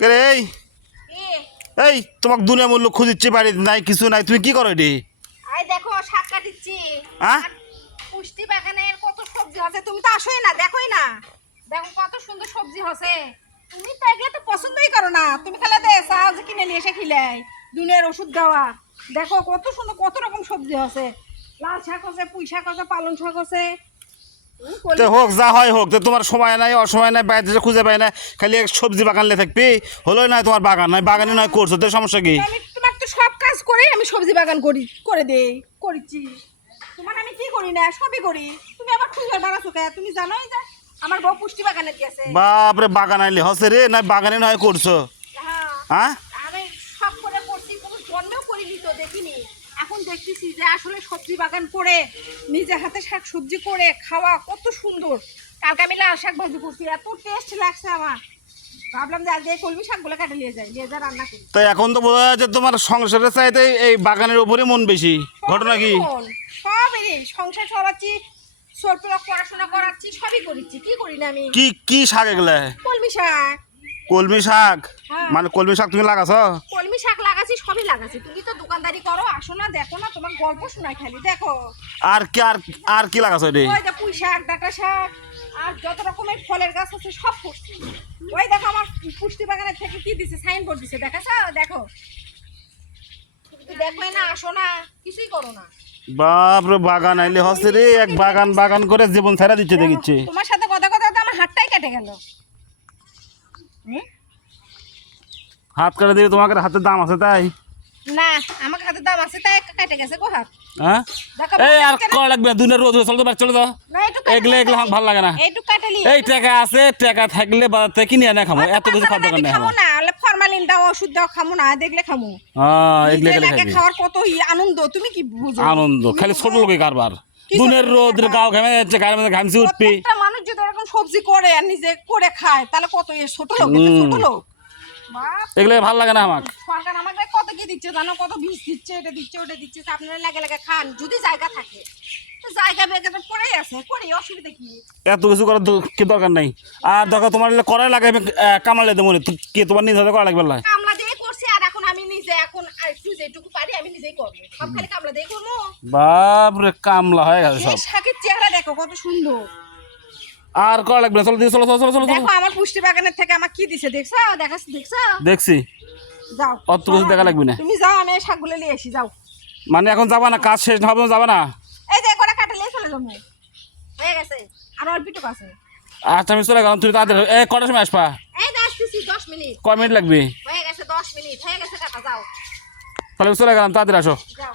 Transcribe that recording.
কে রে এই তোমাকে দুনিয়া মূল্য খুঁজিচ্ছি বাড়ি নাই কিছু নাই তুমি কি করো এটি আই দেখো শাক কাটিচ্ছি হ্যাঁ পুষ্টি বাগানের কত সবজি আছে তুমি তো আসোই না দেখোই না দেখো কত সুন্দর সবজি আছে তুমি তো এগুলো তো পছন্দই করো না তুমি খালি দে সাজ কিনে নিয়ে এসে খিলাই দুনিয়ার ওষুধ দেওয়া দেখো কত সুন্দর কত রকম সবজি আছে লাল শাক আছে পুঁই শাক আছে পালং শাক আছে তো হোক যা হয় হোক তো তোমার সময় নাই অসময় নাই বাইরে খুঁজে পাই না খালি এক সবজি বাগান লে থাকবি হলোই নয় তোমার বাগান নয় বাগানই নয় করছো তো সমস্যা কি আমি তোমার তো সব কাজ করে আমি সবজি বাগান করে দেই করেছি তোমার আমি কি করি না সবই করি তুমি আবার খুঁজে বাড়াছো কে তুমি জানোই যে আমার বউ পুষ্টি বাগানে গেছে বাপরে বাগান আইলে হসে রে না বাগানে নয় করছো হ্যাঁ আমি সব করে করছি কোনো জন্মেও করিনি তো দেখিনি এখন দেখতেছি যে আসলে সবজি বাগান করে নিজে হাতে শাক সবজি করে খাওয়া কত সুন্দর কালকে আমি লাল শাক ভাজি করছি এত টেস্ট লাগছে আমার ভাবলাম যে আজকে এই কলমি শাকগুলো কাটে নিয়ে যাই নিয়ে যা রান্না করি তো এখন তো বোঝা যাচ্ছে তোমার সংসারের চাইতে এই বাগানের উপরে মন বেশি ঘটনা কি সব এই সংসার চালাচ্ছি ছোটরা পড়াশোনা করাচ্ছি সবই করেছি কি করি না আমি কি কি শাক এগুলা কলমি শাক কলমি শাক হ্যাঁ। মানে কলমি শাক তুমি লাগাছ কলমি শাক লাগাচ্ছি সবই লাগাচ্ছি তুমি তো দোকানদারি করো আসো না দেখো না তোমার গল্প শোনাই খালি দেখো আর কি আর কি লাগাছ রে ওই যে পুঁই শাক ডাঁটা শাক আর যত রকমের ফলের গাছ আছে সব করছি ওই দেখো আমার পুষ্টি বাগানের থেকে কি দিছে সাইনবোর্ড দিছে দেখাছো দেখো তুমি দেখোই না আসো না কিছুই করো না বাপরে বাগান আইলে হসে রে এক বাগান বাগান করে জীবন ছাড়া দিচ্ছে দেখিচ্ছে তোমার সাথে কথা কথা আমার হাতটাই কেটে গেল হাত কাটে দিবে তোমাকে হাতের দাম আছে তাই না আমার হাতে দাম আছে তাই কেটে গেছে গো হাত হ্যাঁ দেখো এই আর করা লাগবে না দুনিয়ার রোদ চলতে পারে চলে দাও না একটু এগুলো এগুলো আমার ভালো লাগে না একটু কাটালি এই টাকা আছে টাকা থাকলে বাজার থেকে কিনে এনে খামো এত কিছু খাদ্য দোকান নেই খামো না আলে ফরমালিন দাও ওষুধ দাও খামো না দেখলে খামো হ্যাঁ এগুলো নিজে এগুলো নাকে খাবি খাওয়ার কত আনন্দ তুমি কি বুঝো আনন্দ খালি ছোট লোকে কারবার দুনিয়ার রোদ গাও ঘামে যাচ্ছে গায়ের মধ্যে ঘামছি উঠবি প্রত্যেকটা মানুষ যদি এরকম সবজি করে আর নিজে করে খায় তাহলে কত ছোট লোক ছোট লোক বাপ এগুলো ভালো লাগে না আমার সরকার আমাকে কত কি দিচ্ছে জানো কত বীজ দিচ্ছে এটা দিচ্ছে ওটা দিচ্ছে আপনারা লাগে লাগে খান যদি জায়গা থাকে তো জায়গা বেগে তো পড়েই আছে করি অসুবিধা কি এত কিছু করার কি দরকার নাই আর দরকার তোমার করাই লাগে কামালে দেবো কি তোমার নিজে হাতে করা লাগবে না কামলা দিয়ে করছি আর এখন আমি নিজে এখন একটু যেটুকু পারি আমি নিজেই করবো সব খালি কামলা দিয়ে করবো বাপরে কামলা হয়ে গেছে সব শাকের চেহারা দেখো কত সুন্দর আর করা লাগবে না চলো দিয়ে চলো চলো চলো চলো দেখো আমার পুষ্টি বাগানের থেকে আমার কি দিছে দেখছো দেখছো দেখছি যাও অত কিছু দেখা লাগবে না তুমি যাও আমি এই শাকগুলো নিয়ে আসি যাও মানে এখন যাবা না কাজ শেষ হবে যাবা না এই যে করে কাটে নিয়ে চলে যাবো হয়ে গেছে আর অল্পিটুকু আছে আচ্ছা আমি চলে গেলাম তুমি তাড়াতাড়ি কটার সময় আসবা এই তো আসতেছি 10 মিনিট কয় মিনিট লাগবে হয়ে গেছে 10 মিনিট হয়ে গেছে কাটা যাও তাহলে চলে গেলাম তাড়াতাড়ি আসো যাও